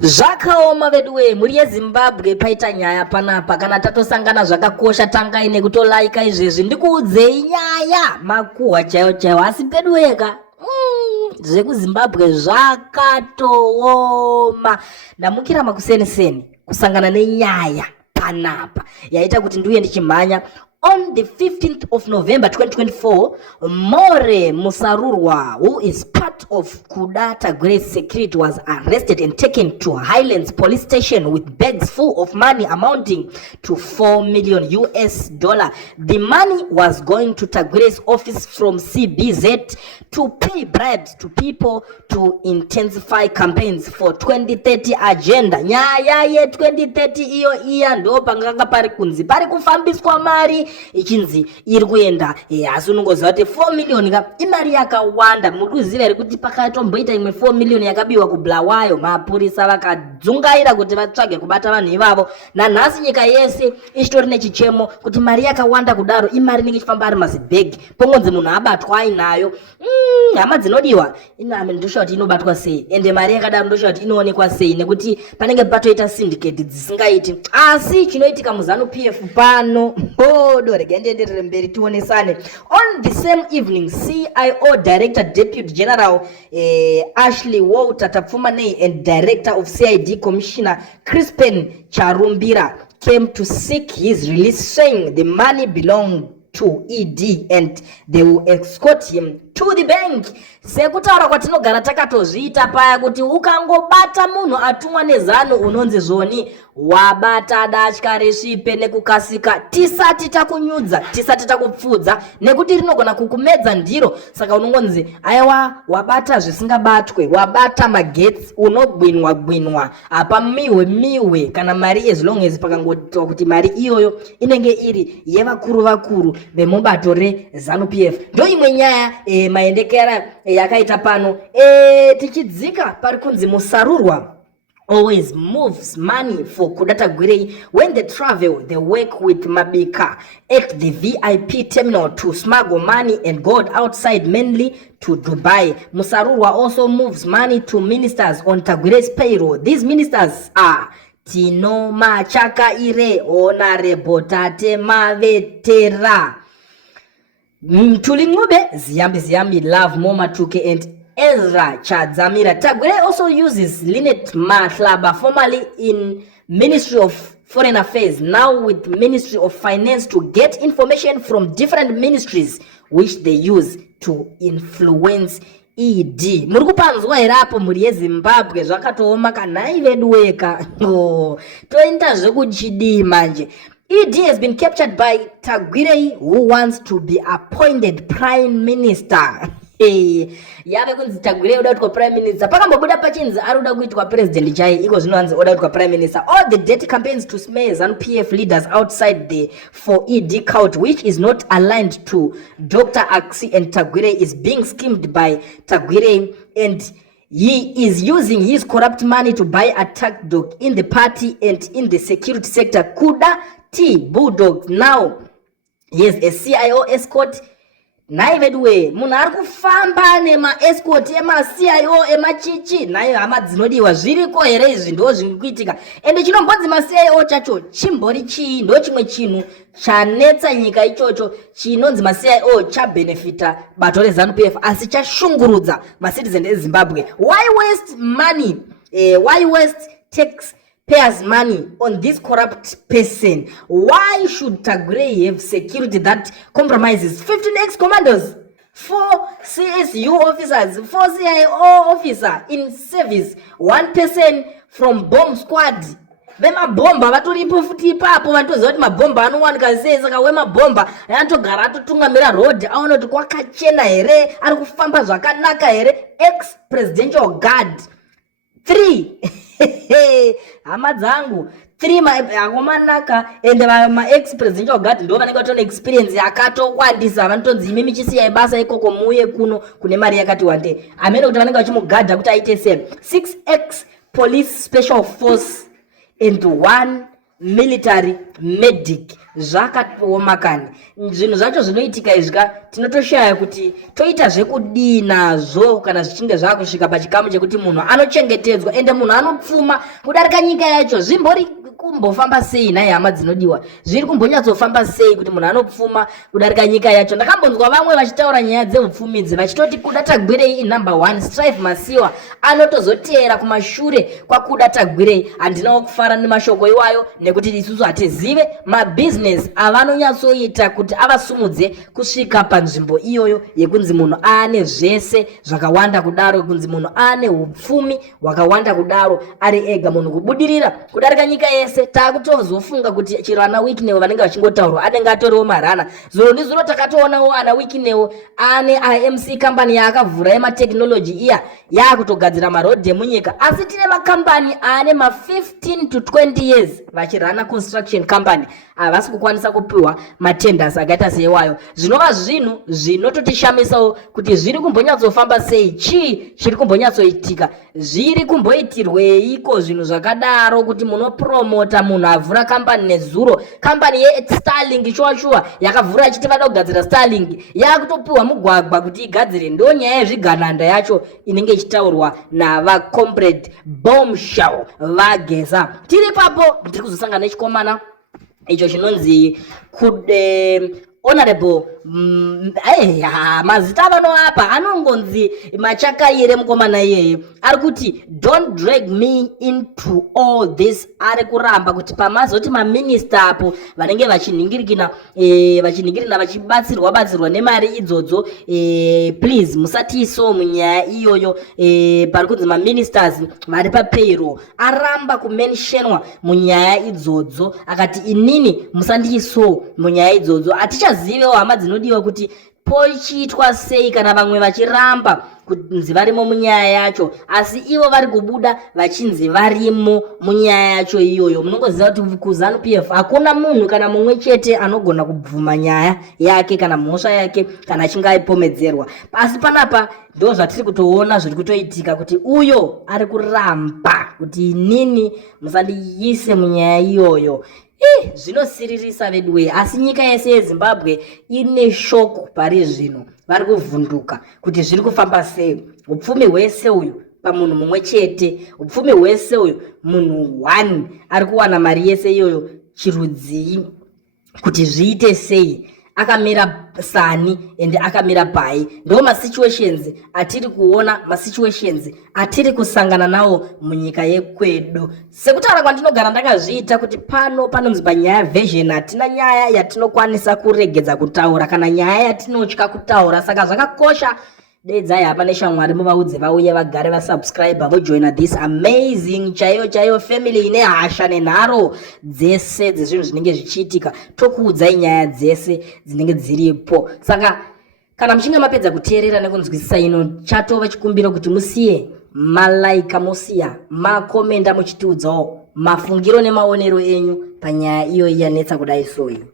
Zvakaoma veduwe muri yeZimbabwe paita nyaya panapa kana tatosangana zvakakosha tangai nekutolaika izvezvi ndikuudzei nyaya makuhwa chaiwo asi peduweka zvekuZimbabwe zvakatooma. Ndamukira makuseniseni kusangana nenyaya panapa yaita kuti ndiuye ndichimhanya. On the 15th of November 2024, More Musarurwa, who is part of Kudata Grace Security, was arrested and taken to Highlands Police Station with bags full of money amounting to $4 million. The money was going to Tagre's office from CBZ to pay bribes to people to intensify campaigns for 2030 agenda. Nyaya ye 2030 iyo ndo panganga pari kunzi pari kufambiswa mari ichinzi iri kuenda asi unongoziva kuti 4 million imari yakawanda. Muri kuziva here kuti pakatomboita imwe 4 million yakabiwa kuBulawayo, mapurisa vakadzungaira kuti vatsvage kubata vanhu ivavo. Nanhasi nyika yese ichitori nechichemo kuti mari yakawanda kudaro imari inenge ichifamba ari mazibhegi pongonzi munhu abatwa ainayo. Hama dzinodiwa iname ndoshuwa kuti inobatwa sei ende mari yakadaro ndoshuwa kuti inoonekwa sei nekuti panenge patoita syndicate dzisingaiti. Asi chinoitika muZANU-PF pano rega ndienderere mberi tionesane. On the same evening, CIO Director Deputy General Ashley Walter Tapfumanei and Director of CID Commissioner Crispin Charumbira came to seek his release, saying the money belonged to ED and they will escort him to the bank. Sekutaura kwatinogara takatozviita paya kuti ukangobata munhu atumwa neZANU unonzi zvoni wabata datya resvipe nekukasika tisati takunyudza tisati takupfudza nekuti rinogona kukumedza ndiro. Saka unongonzi aiwa wabata zvisingabatwe, wabata magetsi unogwinwa apa miwe kana mari as long as pakangotiwa kuti mari iyoyo inenge iri yevakuru vemubato reZANU-PF. Ndo imwe nyaya maendekera yakaita pano. Tichidzika pari kunzi Musarurwa always moves money for Kudata Gwire when they travel. They work with Mabika at the VIP terminal to smuggle money and gold outside, mainly to Dubai. Musarurwa also moves money to ministers on Tagwire's payroll. These ministers are Tino Machakaire, Honorable Tate Mavetera, Tulingube, Ziyambi, Love Momatuke, and Ezra Chadzamira. Tagwire also uses Linet Mahlaba, formerly in Ministry of Foreign Affairs, now with Ministry of Finance, to get information from different ministries which they use to influence ED. Murukupanzwa herapo muri yeZimbabwe zvakatooma kanai veduweka. Toenda zvekuchidi manje. ED has been captured by Tagwire, who wants to be appointed Prime Minister. Yave kunzi Tagwire uda kuitwa Prime Minister. Pakambobuda pachinzi ari uda kuitwa President chai iko zvinonzi uda kuitwa Prime Minister. All the dirty campaigns to smear ZANU-PF leaders outside the for ED cult, which is not aligned to Dr. Aksi and Tagwire, is being schemed by Tagwire, and he is using his corrupt money to buy attack dog in the party and in the security sector. Kuda T Bulldog now he has a CIO escort. Naivedwe munhu ari kufamba nema escort ema CIO ema chichi nayo hama dzinodiwa zviriko here izvi ndo zviri kuitika. Ende chinombodzi ma CIO chacho chimbori chii ndo chimwe chinhu chanetsa nyika ichocho chinonzi ma CIO cha benefita bato reZANU-PF asi chashungurudza ma citizens eZimbabwe. Why waste money? Why waste taxpayers' money on this corrupt person? Why should Tagwire have security that compromises 15 ex-commanders, 4 CSU officers, 4 CIO officer in service, 1 person from bomb squad? Vemabhomba vatoripo futi ipapo vanotoziva kuti mabhomba anowanika sei. Saka wemabhomba anotogara atotungamira road aona kuti kwakachena here, ari kufamba zvakanaka here. Ex-presidential guard 3 hama dzangu 3 akomanaka ende ma ex-presidential guard ndo vanenge vatone experience yakatowandisa. Vanotonzi imi michisiya basa ikoko muye kuno kune mari yakati wande. Amene kuti vanenge vachimugadha kuti aite sei. 6 ex-police special force and 1 military medic zvakaoma kani. Zvinhu zvacho zvinoitika izva tinotoshaya kuti toita zvekudii nazvo kana zvichinge zvakusvika pachikamu chekuti munhu anochengetedzwa ende munhu anopfuma kudarika nyika yacho. Zvimbori kumbofamba sei naye hama dzinodiwa, zviri kumbonyatsofamba sei kuti munhu anopfuma kudarika nyika yacho? Ndakambonzwa vamwe vachitaura nyaya dzeupfumi idzi vachitoti Kuda Tagwirei number 1, Strive Masiwa anotozoteera kumashure kwaKuda Tagwirei. Handinawo kufara nemashoko iwayo nekuti isusu hatizive mabusiness avanonyatsoita kuti avasumudze kusvika panzvimbo iyoyo yekunzi munhu ane zvese zvakawanda kudaro, kunzi munhu ane upfumi hwakawanda kudaro ari ega. Munhu kubudirira kudarika nyika yese takutozofunga kuti chiro ana Wikinewo vanenge vachingotaurwa anenge atoriwo marana. Zuro ndizuro takatoonawo ana Wikinewo ane IMC company yaakavhura yematechnology iya yaakutogadzira marodhi emunyika. Asi tine makambani ane ma 15 to 20 years vachirana construction company havasi kukwanisa kupiwa matenders akaita seiwayo. Zvinova zvinhu zvinototishamisawo kuti zviri kumbonyatsofamba sei, chii chiri kumbonyatsoitika, zviri kumboitirweiko zvinhu zvakadaro kuti munopromota munhu avhura kambani nezuro. Kambani yeStarlink shuwa yakavhura ichiti vada kugadzira Starlink yakutopiwa mugwagwa kuti igadzire. Ndo nyaya yezvigananda yacho inenge ichitaurwa navacomrade Bombshell vageza. Tiri papo ndiri kuzosangana nechikomana icho chinonzi honorable mazita avanoapa anongonzi Machakaire mukomana iyeye ari kuti don't drag me into all this. Ari kuramba kuti pamazoti maminista apo vanenge vachiningirikina vachibatsirwa nemari idzodzo, please musatiiso munyaya iyoyo. Pari kunzi maministers vari papayroll aramba kumentionwa munyaya idzodzo, akati inini musandiiso munyaya idzodzo. Atichazivewo hama dzinodiwa kuti pochiitwa sei kana vamwe vachiramba kunzi varimo munyaya yacho asi ivo vari kubuda vachinzi varimo munyaya yacho iyoyo. Munongoziva kuti kuZANU-PF hakuna munhu kana mumwe chete anogona kubvuma nyaya yake kana mhosva yake kana achinge aipomedzerwa. Asi panapa ndo zvatiri kutoona zviri kutoitika kuti uyo ari kuramba kuti inini musandiise munyaya iyoyo. Zvinosiririsa veduwe, asi nyika yese yeZimbabwe ine shoko pari zvino. Vari kuvhunduka kuti zviri kufamba sei. Upfumi hwese uyu pamunhu mumwe chete, upfumi hwese uyu munhu 1 ari kuwana mari yese iyoyo chirudzii kuti zviite sei. Akamira sani ende akamira pai. Ndo masituations atiri kuona, masituations atiri kusangana nawo munyika yekwedu. Sekutaura kwandinogara ndakazviita kuti panonzi panyaya version hatina nyaya yatinokwanisa kuregedza kutaura kana nyaya yatinotya kutaura. Saka zvakakosha dedzai hapa neshamwari muvaudze vauye vagare vasubscribe vojoina this amazing chaiyo family ine hasha nenharo dzese dzezvinhu zvinenge zvichiitika. Tokuudzai nyaya dzese dzinenge dziripo. Saka kana muchinge mapedza kuteerera nekunzwisisa ino, chatova chikumbiro kuti musiye malaika, musiya makomenda muchitiudzawo mafungiro nemaonero enyu panyaya iyo yanetsa kudai soyi.